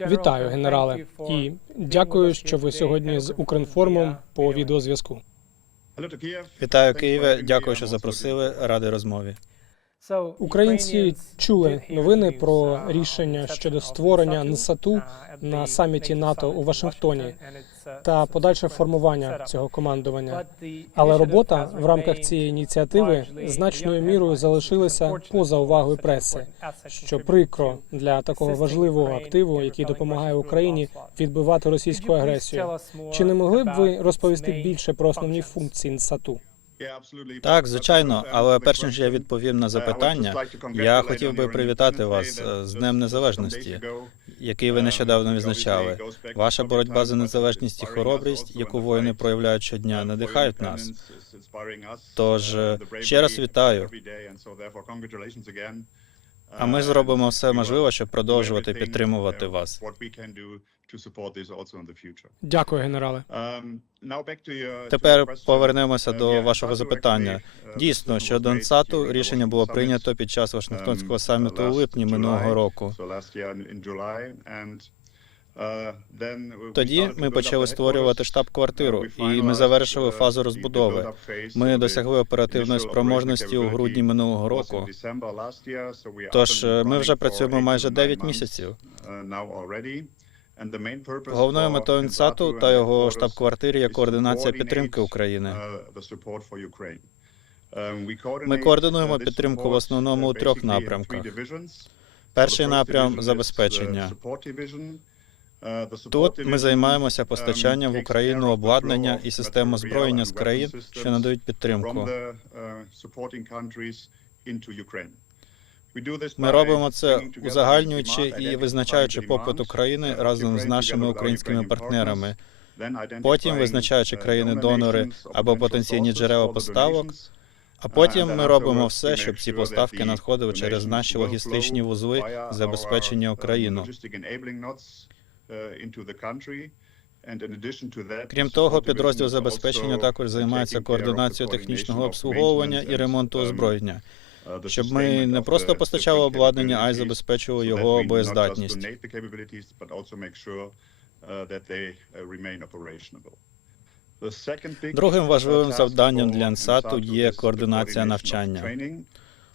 Вітаю, генерале, і дякую, що ви сьогодні з Укрінформом по відеозв'язку. Вітаю Києве. Дякую, що запросили. Ради розмові. Українці чули новини про рішення щодо створення НСАТУ на саміті НАТО у Вашингтоні та подальше формування цього командування. Але робота в рамках цієї ініціативи значною мірою залишилася поза увагою преси, що прикро для такого важливого активу, який допомагає Україні відбивати російську агресію. Чи не могли б ви розповісти більше про основні функції НСАТУ? Так, звичайно, але перш ніж я відповім на запитання, я хотів би привітати вас е, з Днем Незалежності, який ви нещодавно відзначали. Ваша боротьба за незалежність і хоробрість, яку воїни проявляють щодня, надихають нас. Тож е, ще раз вітаю. А ми зробимо все можливе, щоб продовжувати підтримувати вас. Дякую, генерале. Тепер повернемося до вашого запитання. Дійсно, щодо НСАТу рішення було прийнято під час Вашингтонського саміту у липні минулого року. Тоді ми почали створювати штаб-квартиру, і ми завершили фазу розбудови. Ми досягли оперативної спроможності у грудні минулого року. Тож е, ми вже працюємо майже 9 місяців. Головною метою НСАТу та його штаб-квартири є координація підтримки України. Ми координуємо підтримку в основному у трьох напрямках. Перший напрям забезпечення. Тут ми займаємося постачанням в Україну обладнання і систем озброєння з країн, що надають підтримку. Ми робимо це узагальнюючи і визначаючи попит України разом з нашими українськими партнерами. Потім визначаючи країни-донори або потенційні джерела поставок. А потім ми робимо все, щоб ці поставки надходили через наші логістичні вузли забезпечення України. Крім того, підрозділ забезпечення також займається координацією технічного обслуговування і ремонту озброєння, щоб ми не просто постачали обладнання, а й забезпечували його боєздатність. Другим важливим завданням для НСАТу є координація навчання.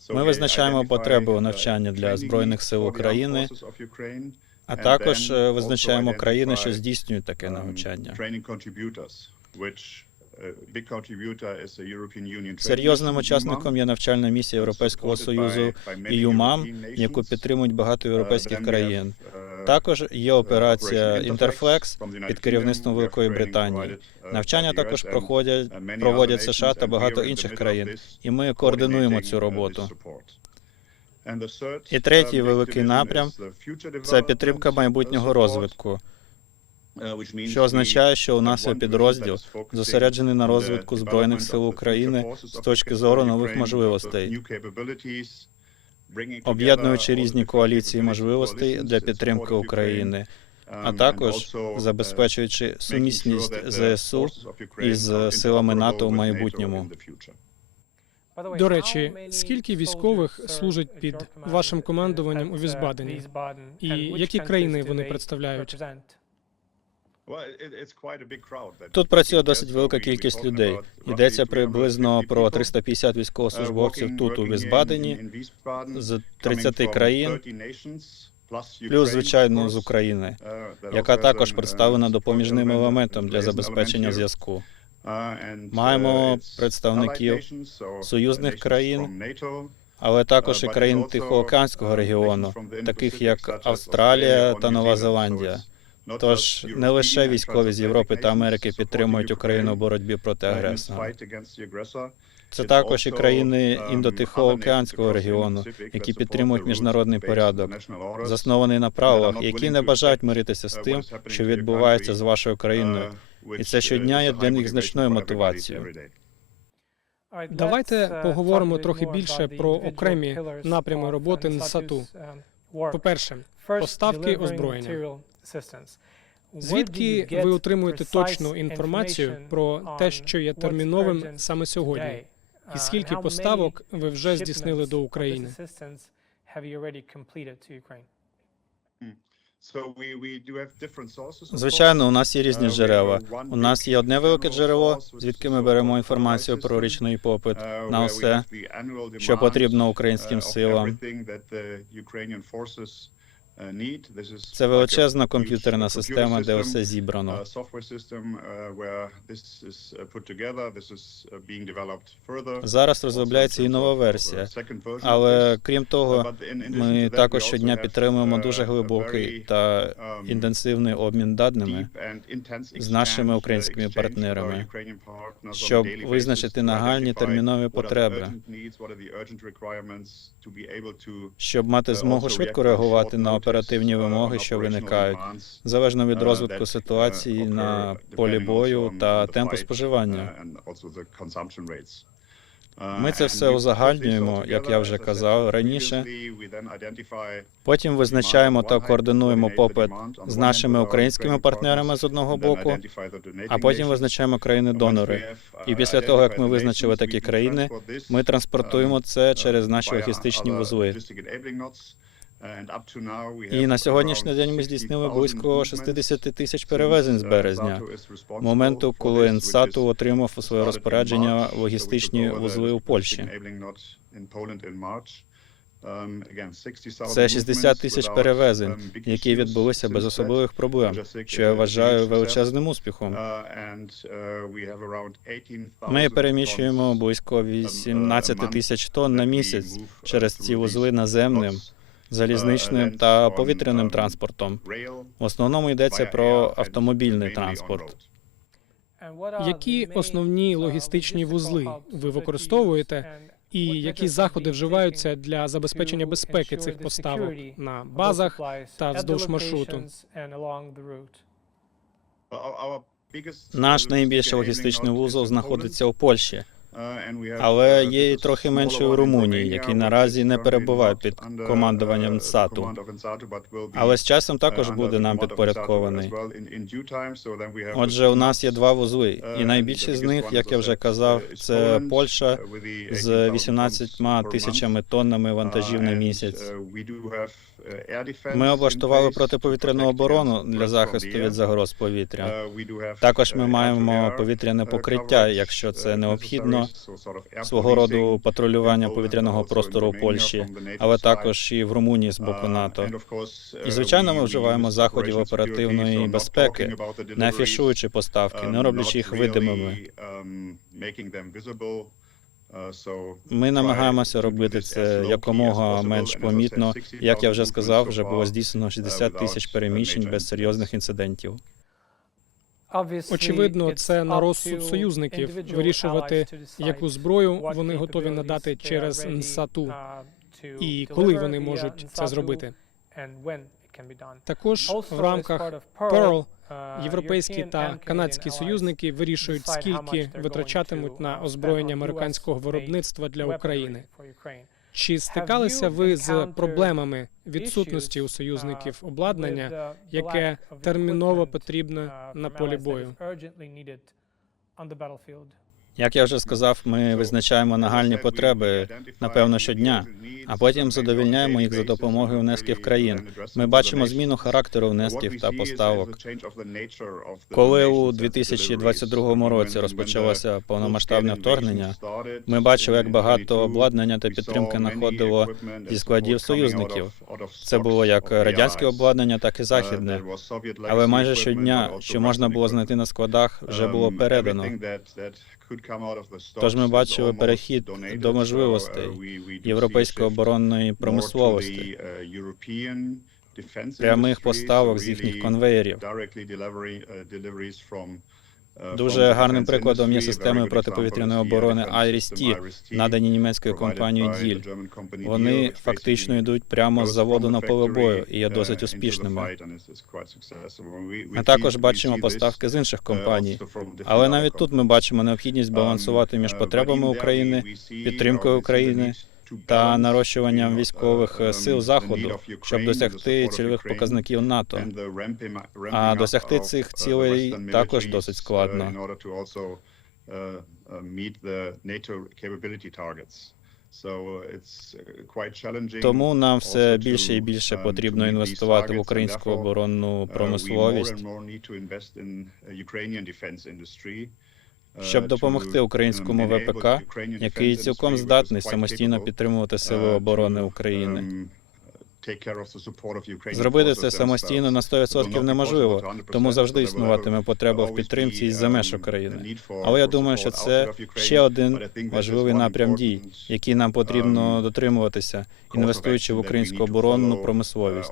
Ми визначаємо потреби у навчанні для збройних сил України, а також е, визначаємо країни, що здійснюють таке навчання. Серйозним учасником є навчальна місія Європейського союзу ЮМАМ, яку підтримують багато європейських країн. Також є операція Інтерфлекс під керівництвом Великої Британії. Навчання також проходять проводять США та багато інших країн, і ми координуємо цю роботу. І третій великий напрям це підтримка майбутнього розвитку, що означає, що у нас є підрозділ зосереджений на розвитку збройних сил України з точки зору нових можливостей, об'єднуючи різні коаліції можливостей для підтримки України, а також забезпечуючи сумісність ЗСУ із силами НАТО в майбутньому. До речі, скільки військових служить під вашим командуванням у Візбадені? І які країни вони представляють? Тут працює досить велика кількість людей. Йдеться приблизно про 350 військовослужбовців тут у Візбадені з 30 країн, плюс звичайно з України, яка також представлена допоміжним елементом для забезпечення зв'язку. Маємо представників союзних країн, але також і країн Тихоокеанського регіону, таких як Австралія та Нова Зеландія. Тож не лише військові з Європи та Америки підтримують Україну у боротьбі проти агресора. Це також і країни індотихоокеанського регіону, які підтримують міжнародний порядок, заснований на правилах, які не бажають миритися з тим, що відбувається з вашою країною, і це щодня є для них значною мотивацією. Давайте поговоримо трохи більше про окремі напрями роботи НСАТУ. По-перше, поставки озброєння. Звідки ви отримуєте точну інформацію про те, що є терміновим саме сьогодні? І скільки поставок ви вже здійснили до України? Звичайно, у нас є різні джерела. У нас є одне велике джерело, звідки ми беремо інформацію про річний попит на усе, що потрібно українським силам. Це величезна комп'ютерна система, де все зібрано. Зараз розробляється і нова версія. Але крім того, ми також щодня підтримуємо дуже глибокий та інтенсивний обмін даними з нашими українськими партнерами, щоб визначити нагальні термінові потреби. щоб мати змогу швидко реагувати на оперативні вимоги, що виникають, залежно від розвитку ситуації на полі бою та темпу споживання. Ми це все узагальнюємо, як я вже казав раніше. Потім визначаємо та координуємо попит з нашими українськими партнерами з одного боку, а потім визначаємо країни-донори. І після того, як ми визначили такі країни, ми транспортуємо це через наші логістичні вузли. І на сьогоднішній день ми здійснили близько 60 тисяч перевезень з березня, моменту, коли НСАТУ отримав у своє розпорядження логістичні вузли у Польщі. Це 60 тисяч перевезень, які відбулися без особливих проблем, що я вважаю величезним успіхом. Ми переміщуємо близько 18 тисяч тонн на місяць через ці вузли наземним, залізничним та повітряним транспортом. В основному йдеться про автомобільний транспорт. Які основні логістичні вузли ви використовуєте, і які заходи вживаються для забезпечення безпеки цих поставок на базах та вздовж маршруту? Наш найбільший логістичний вузол знаходиться у Польщі, але є і трохи менше у Румунії, який наразі не перебуває під командуванням НСАТу. Але з часом також буде нам підпорядкований. Отже, у нас є два вузли, і найбільший з них, як я вже казав, це Польща з 18 тисячами тоннами вантажів на місяць. Ми облаштували протиповітряну оборону для захисту від загроз повітря. Також ми маємо повітряне покриття, якщо це необхідно, свого роду патрулювання повітряного простору Польщі, але також і в Румунії з боку НАТО. І звичайно, ми вживаємо заходів оперативної безпеки, не афішуючи поставки, не роблячи їх видимими. Ми намагаємося робити це якомога менш помітно. Як я вже сказав, вже було здійснено 60 тисяч переміщень без серйозних інцидентів. Очевидно, це на розсуд союзників вирішувати, яку зброю вони готові надати через НСАТУ і коли вони можуть це зробити. Також в рамках Pearl європейські та канадські союзники вирішують, скільки витрачатимуть на озброєння американського виробництва для України. Чи стикалися ви з проблемами відсутності у союзників обладнання, яке терміново потрібне на полі бою? Як я вже сказав, ми визначаємо нагальні потреби, напевно, щодня, а потім задовільняємо їх за допомогою внесків країн. Ми бачимо зміну характеру внесків та поставок. Коли у 2022 році розпочалося повномасштабне вторгнення, ми бачили, як багато обладнання та підтримки знаходило зі складів союзників. Це було як радянське обладнання, так і західне. Але майже щодня, що можна було знайти на складах, вже було передано. Тож ми бачили перехід до можливостей європейської оборонної промисловості, прямих поставок з їхніх конвеєрів. Дуже гарним прикладом є системи протиповітряної оборони Iris-T, надані німецькою компанією Діль. Вони фактично йдуть прямо з заводу на поле бою і є досить успішними. Ми також бачимо поставки з інших компаній, але навіть тут ми бачимо необхідність балансувати між потребами України, підтримкою України та нарощуванням військових е, сил заходу, щоб досягти цільових показників НАТО. А досягти цих цілей також досить складно. Тому нам все більше і більше потрібно інвестувати в українську оборонну промисловість, щоб допомогти українському ВПК, який цілком здатний самостійно підтримувати сили оборони України. Зробити це самостійно на 100% неможливо, тому завжди існуватиме потреба в підтримці із-за меж України. Але я думаю, що це ще один важливий напрям дій, який нам потрібно дотримуватися, інвестуючи в українську оборонну промисловість.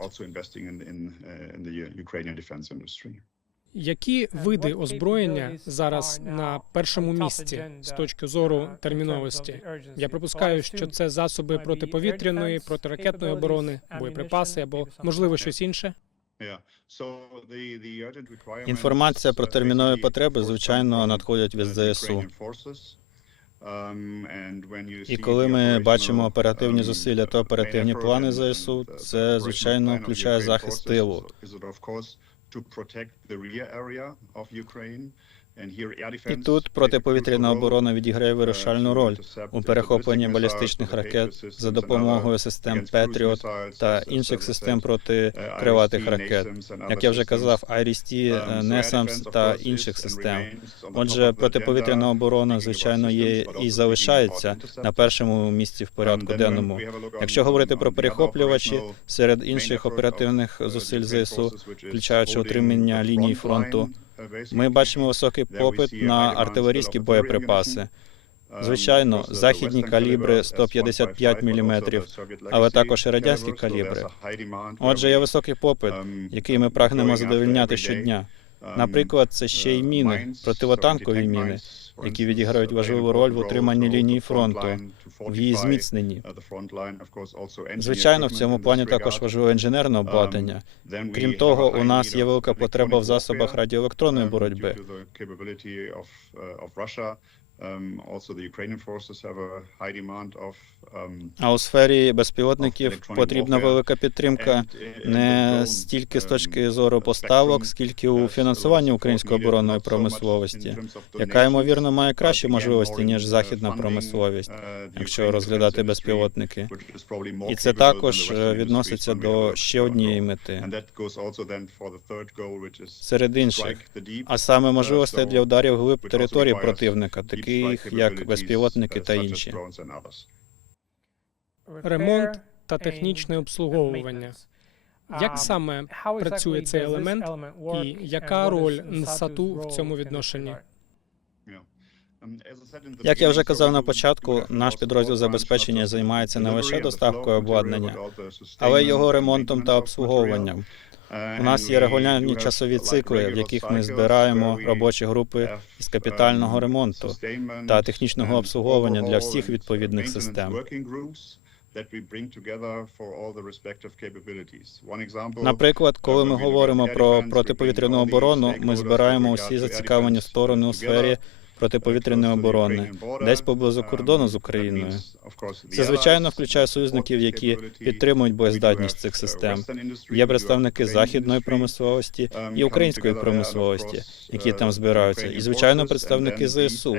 Які види озброєння зараз на першому місці з точки зору терміновості? Я припускаю, що це засоби протиповітряної, протиракетної оборони, боєприпаси або можливо щось інше. Інформація про термінові потреби, звичайно, надходять від ЗСУ. І коли ми бачимо оперативні зусилля та оперативні плани ЗСУ, це звичайно включає захист тилу. to protect the rear area of ukraine. І тут протиповітряна оборона відіграє вирішальну роль у перехопленні балістичних ракет за допомогою систем Петріот та інших систем проти крилатих ракет. Як я вже казав, IRIS-T, NESAMS та інших систем. Отже, протиповітряна оборона, звичайно, є і залишається на першому місці в порядку денному. Якщо говорити про перехоплювачі, серед інших оперативних зусиль ЗСУ, включаючи утримання лінії фронту, ми бачимо високий попит на артилерійські боєприпаси. Звичайно, західні калібри 155 мм, але також і радянські калібри. Отже, є високий попит, який ми прагнемо задовольняти щодня. Наприклад, це ще й міни, противотанкові міни, які відіграють важливу роль в утриманні лінії фронту, в її зміцненні. Звичайно, в цьому плані також важливе інженерне обладнання. Крім того, у нас є велика потреба в засобах радіоелектронної боротьби. А у сфері безпілотників потрібна велика підтримка не стільки з точки зору поставок, скільки у фінансуванні української оборонної промисловості, яка ймовірно має кращі можливості ніж західна промисловість, якщо розглядати безпілотники. І це також е, відноситься до ще однієї мети серед інших, а саме можливостей для ударів глиб території противника, таких як безпілотники та інші. Ремонт та технічне обслуговування. Як саме працює цей елемент, і яка роль НСАТУ в цьому відношенні? Як я вже казав на початку, наш підрозділ забезпечення займається не лише доставкою обладнання, але й його ремонтом та обслуговуванням. У нас є регулярні часові цикли, в яких ми збираємо робочі групи із капітального ремонту та технічного обслуговування для всіх відповідних систем. Наприклад, коли ми говоримо про протиповітряну оборону, ми збираємо усі зацікавлені сторони у сфері протиповітряної оборони, десь поблизу кордону з Україною. Це звичайно включає союзників, які підтримують боєздатність цих систем. Є представники західної промисловості і української промисловості, які там збираються, і звичайно представники ЗСУ.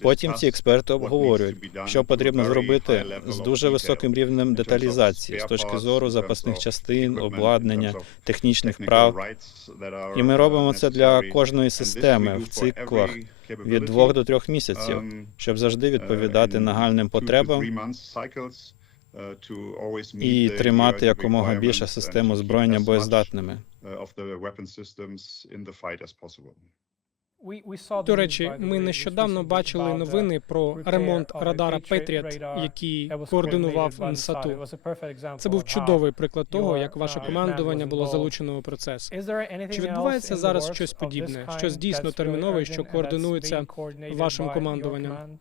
Потім ці експерти обговорюють, що потрібно зробити з дуже високим рівнем деталізації з точки зору запасних частин, обладнання, технічних прав. І ми робимо це для кожної системи в циклах від двох до трьох місяців, щоб завжди відповідати нагальним потребам і тримати якомога більше систем озброєння боєздатними. До речі, ми нещодавно бачили новини про ремонт радара Петріат, який координував НСАТУ. Це був чудовий приклад того, як ваше командування було залучено у процес. Чи відбувається зараз щось подібне, щось дійсно термінове, що координується вашим командуванням?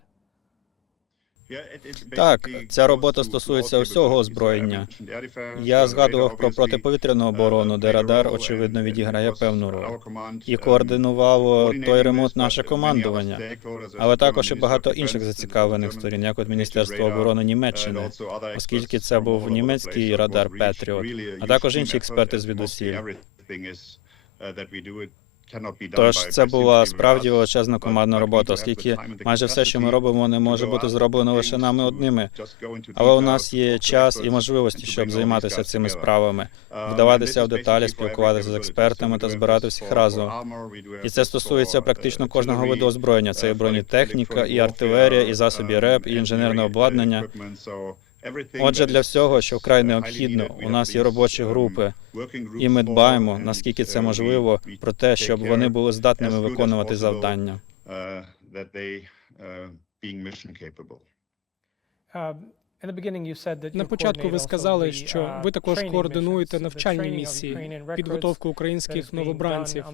Так, ця робота стосується усього озброєння. Я згадував про протиповітряну оборону, де радар очевидно відіграє певну роль. І координувало той ремонт наше командування, але також і багато інших зацікавлених сторін, як от Міністерство оборони Німеччини, оскільки це був німецький радар Петріот, а також інші експерти звідусіль. Тож це була справді величезна командна робота, оскільки майже все, що ми робимо, не може бути зроблено лише нами одними. Але у нас є час і можливості, щоб займатися цими справами, вдаватися в деталі, спілкуватися з експертами та збирати всіх разом. І це стосується практично кожного виду озброєння. Це і бронетехніка, і артилерія, і засоби РЕП, і інженерне обладнання. Отже, для всього, що вкрай необхідно, у нас є робочі групи, і ми дбаємо, наскільки це можливо, про те, щоб вони були здатними виконувати завдання. На початку ви сказали, що ви також координуєте навчальні місії, підготовку українських новобранців,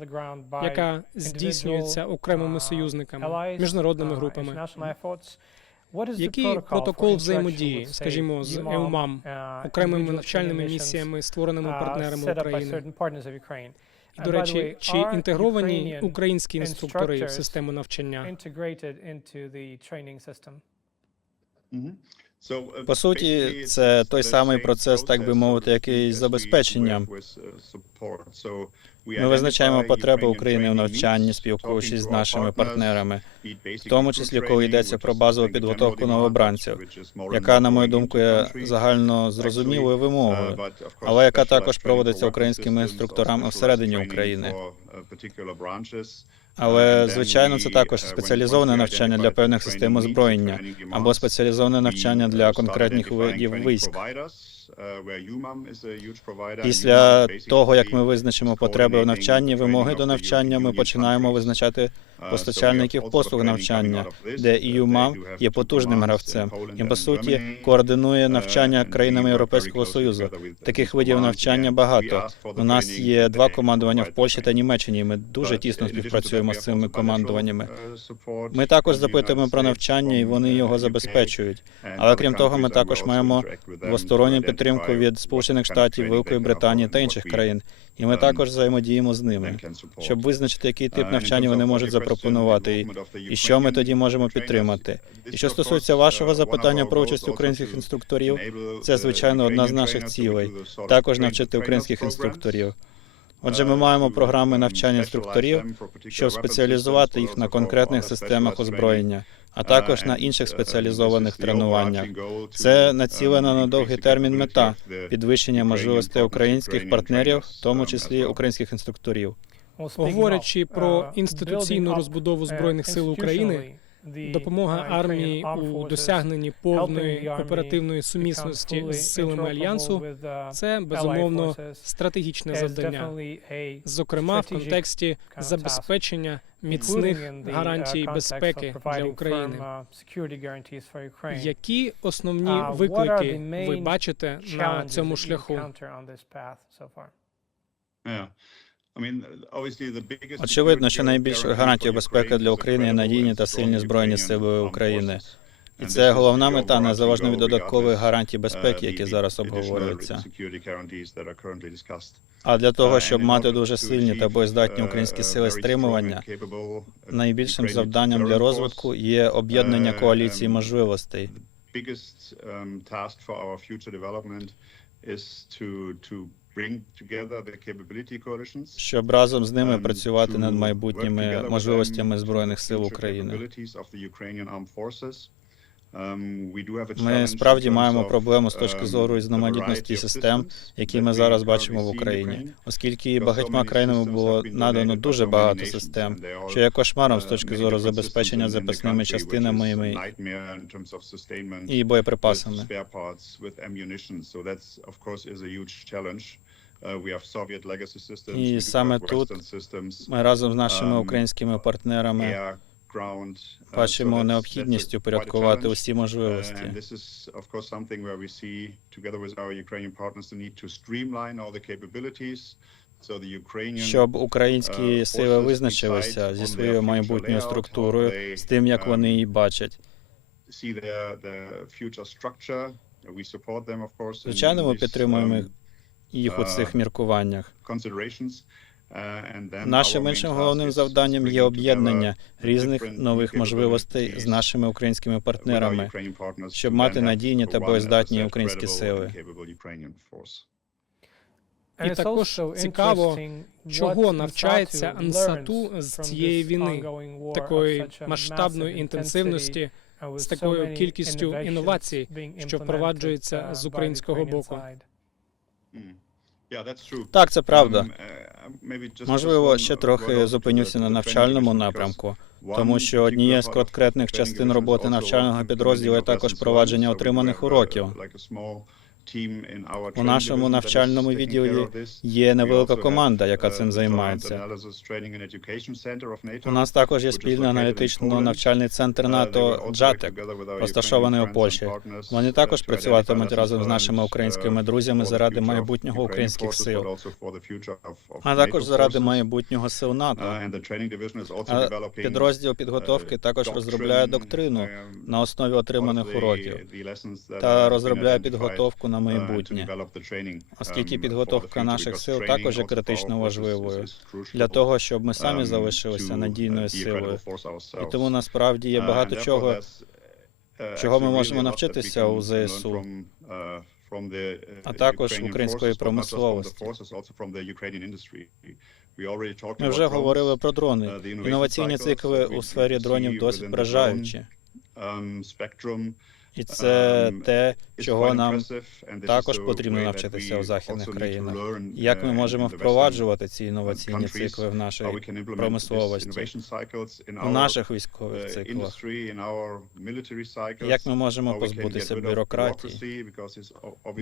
яка здійснюється окремими союзниками, міжнародними групами. Який протокол взаємодії, скажімо, з ЕУМАМ, окремими навчальними місіями, створеними партнерами України? І, до речі, чи інтегровані українські інструктори в систему навчання? По суті, це той самий процес, так би мовити, який з забезпеченням. Ми визначаємо потреби України в навчанні, спілкуючись з нашими партнерами, в тому числі коли йдеться про базову підготовку новобранців, яка, на мою думку, є загально зрозумілою вимогою, але яка також проводиться українськими інструкторами всередині України. Але звичайно, це також спеціалізоване навчання для певних систем озброєння або спеціалізоване навчання для конкретних видів військ. Після того, як ми визначимо потреби в навчанні, вимоги до навчання, ми починаємо визначати постачальників послуг навчання, де EUMAM є потужним гравцем і по суті координує навчання країнами Європейського союзу. Таких видів навчання багато. У нас є два командування в Польщі та Німеччині. Ми дуже тісно співпрацюємо з цими командуваннями. Ми також запитуємо про навчання, і вони його забезпечують. Але крім того, ми також маємо двосторонню підтримку від Сполучених Штатів, Великої Британії та інших країн. І ми також взаємодіємо з ними, щоб визначити, який тип навчання вони можуть запропонувати, і, що ми тоді можемо підтримати. І що стосується вашого запитання про участь українських інструкторів, це звичайно одна з наших цілей. Також навчити українських інструкторів. Отже, ми маємо програми навчання інструкторів, щоб спеціалізувати їх на конкретних системах озброєння, а також на інших спеціалізованих тренуваннях. Це націлена на довгий термін мета підвищення можливостей українських партнерів, в тому числі українських інструкторів. Говорячи про інституційну розбудову збройних сил України, допомога армії у досягненні повної оперативної сумісності з силами альянсу. це безумовно стратегічне завдання, зокрема в контексті забезпечення міцних гарантій безпеки для України. Які основні виклики ви бачите на цьому шляху? Очевидно, що найбільшою гарантією безпеки для України є надійні та сильні збройні сили України. І це головна мета незалежно від додаткових гарантій безпеки, які зараз обговорюються. А для того, щоб мати дуже сильні та боєздатні українські сили стримування, найбільшим завданням для розвитку є об'єднання коаліції можливостей. Щоб разом з ними працювати над майбутніми можливостями збройних сил України. Ми справді маємо проблему з точки зору різноманітності систем, які ми зараз бачимо в Україні, оскільки багатьма країнами було надано дуже багато систем, що є кошмаром з точки зору забезпечення запасними частинами і боєприпасами. І саме тут ми разом з нашими українськими партнерами бачимо необхідність упорядкувати усі можливості. Щоб українські сили визначилися зі своєю майбутньою структурою, з тим, як вони її бачать. Звичайно, ми підтримуємо їх у цих міркуваннях. Нашим іншим головним завданням є об'єднання різних нових можливостей з нашими українськими партнерами, щоб мати надійні та боєздатні українські сили. І також цікаво, чого навчається НСАТУ з цієї війни, такої масштабної інтенсивності, з такою кількістю інновацій, що впроваджується з українського боку. Так, це правда. uh, Можливо, ще трохи зупинюся на навчальному напрямку, тому що однією з конкретних частин роботи навчального підрозділу є також провадження отриманих уроків. У нашому навчальному відділі є невелика команда, яка цим займається. У нас також є спільний аналітично-навчальний центр НАТО «Джатек», розташований у Польщі. Вони також працюватимуть разом з нашими українськими друзями заради майбутнього українських сил, а також заради майбутнього сил НАТО. А підрозділ підготовки також розробляє доктрину на основі отриманих уроків та розробляє підготовку на майбутнє, оскільки підготовка наших сил також є критично важливою для того, щоб ми самі залишилися надійною силою. І тому насправді є багато чого, чого ми можемо навчитися у ЗСУ, а також української промисловості. Ми вже говорили про дрони. Інноваційні цикли у сфері дронів досить вражаючі. І це те, чого нам також потрібно навчитися у західних країнах. Як ми можемо впроваджувати ці інноваційні цикли в нашій промисловості, у наших військових циклах? Як ми можемо позбутися бюрократії?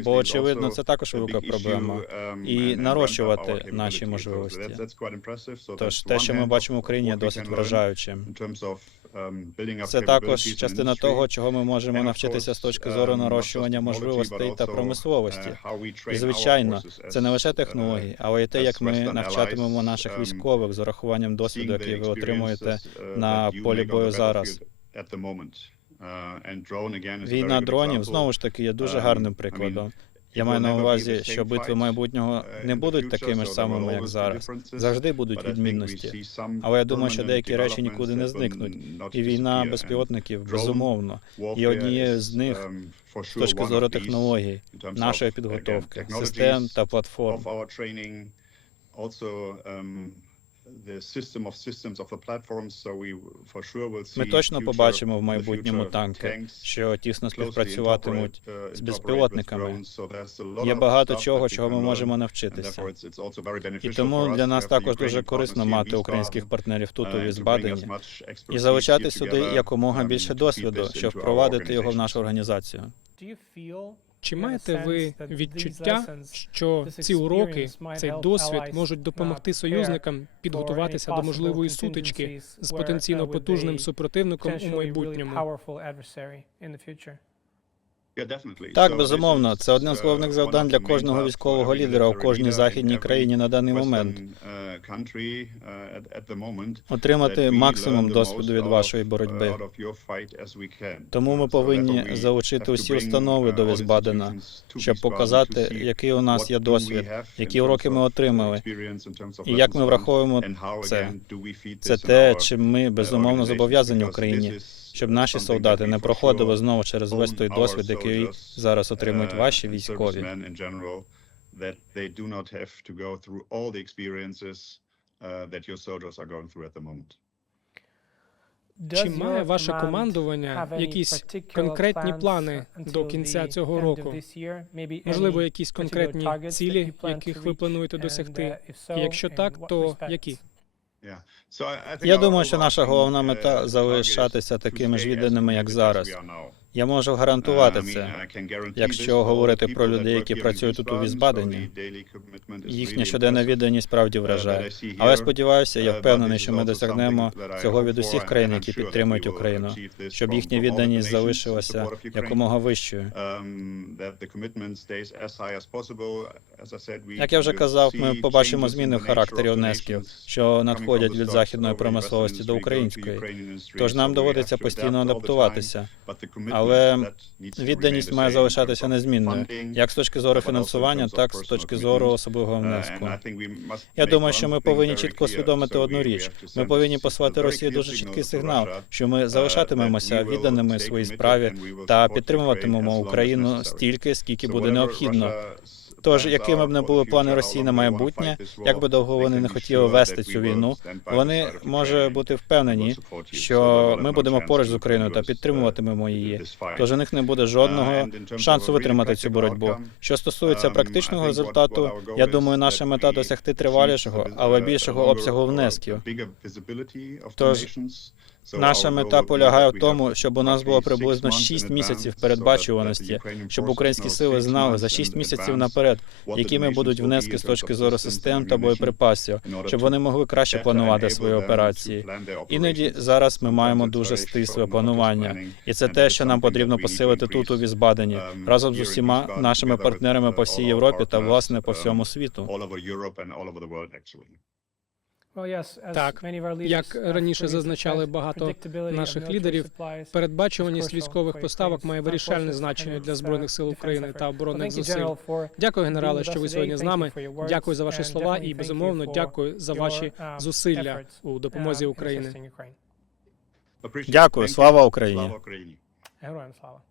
Бо очевидно, це також велика проблема. І нарощувати наші можливості. Тож те, що ми бачимо в Україні, досить вражаючим. Це також частина того, чого ми можемо навчитися з точки зору нарощування можливостей та промисловості. І звичайно, це не лише технології, але й те, як ми навчатимемо наших військових з урахуванням досвіду, який ви отримуєте на полі бою зараз. Війна дронів знову ж таки є дуже гарним прикладом. Я маю на увазі, що битви майбутнього не будуть такими ж самими, як зараз. Завжди будуть відмінності. Але я думаю, що деякі речі нікуди не зникнуть. І війна безпілотників безумовно є однією з них з точки зору технологій, нашої підготовки, систем та платформ. Ми точно побачимо в майбутньому танки, що тісно співпрацюватимуть з безпілотниками. Є багато чого, чого ми можемо навчитися. І тому для нас також дуже корисно мати українських партнерів тут у Візбадені і залучати сюди якомога більше досвіду, щоб впровадити його в нашу організацію. Чи маєте ви відчуття, що ці уроки, цей досвід можуть допомогти союзникам підготуватися до можливої сутички з потенційно потужним супротивником у майбутньому? Так, безумовно, це одне з головних завдань для кожного військового лідера у кожній західній країні на даний момент. Отримати максимум досвіду від вашої боротьби. Тому ми повинні залучити усі установи до Візбадена, щоб показати, який у нас є досвід, які уроки ми отримали, і як ми враховуємо це. Це те, чим ми безумовно зобов'язані Україні, щоб наші солдати не проходили знову через весь той досвід, який зараз отримують ваші військові. that they do not have to go through all the experiences uh, that your soldiers are going through at the moment. Чи має ваше командування якісь конкретні плани до кінця цього року? Можливо, якісь конкретні цілі, яких ви плануєте досягти? І якщо так, то які? Я думаю, що наша головна мета залишатися такими ж відданими, як зараз. Я можу гарантувати це. Якщо говорити про людей, які працюють тут у Візбадені, їхня щоденна відданість справді вражає. Але сподіваюся, я впевнений, що ми досягнемо цього від усіх країн, які підтримують Україну, щоб їхня відданість залишилася якомога вищою. Як я вже казав, ми побачимо зміни в характері внесків, що надходять від західної промисловості до української. Тож нам доводиться постійно адаптуватися. Але відданість має залишатися незмінною, як з точки зору фінансування, так і з точки зору особливого внеску. Я думаю, що ми повинні чітко усвідомити одну річ. Ми повинні послати Росії дуже чіткий сигнал, що ми залишатимемося відданими своїй справі та підтримуватимемо Україну стільки, скільки буде необхідно. Тож, якими б не були плани Росії на майбутнє, як би довго вони не хотіли вести цю війну, вони може бути впевнені, що ми будемо поруч з Україною та підтримуватимемо її. Тож у них не буде жодного шансу витримати цю боротьбу. Що стосується практичного результату, я думаю, наша мета досягти тривалішого, але більшого обсягу внесків. Тож, Наша мета полягає в тому, щоб у нас було приблизно 6 місяців передбачуваності, щоб українські сили знали за 6 місяців наперед, якими будуть внески з точки зору систем та боєприпасів, щоб вони могли краще планувати свої операції. Іноді зараз ми маємо дуже стисле планування, і це те, що нам потрібно посилити тут у Візбадені, разом з усіма нашими партнерами по всій Європі та власне по всьому світу. Так, як раніше зазначали багато наших лідерів, передбачуваність військових поставок має вирішальне значення для збройних сил України та оборонних зусиль. Дякую, генерале, що ви сьогодні з нами. Дякую за ваші слова і безумовно дякую за ваші зусилля у допомозі Україні. Дякую, слава Україні! Героям слава.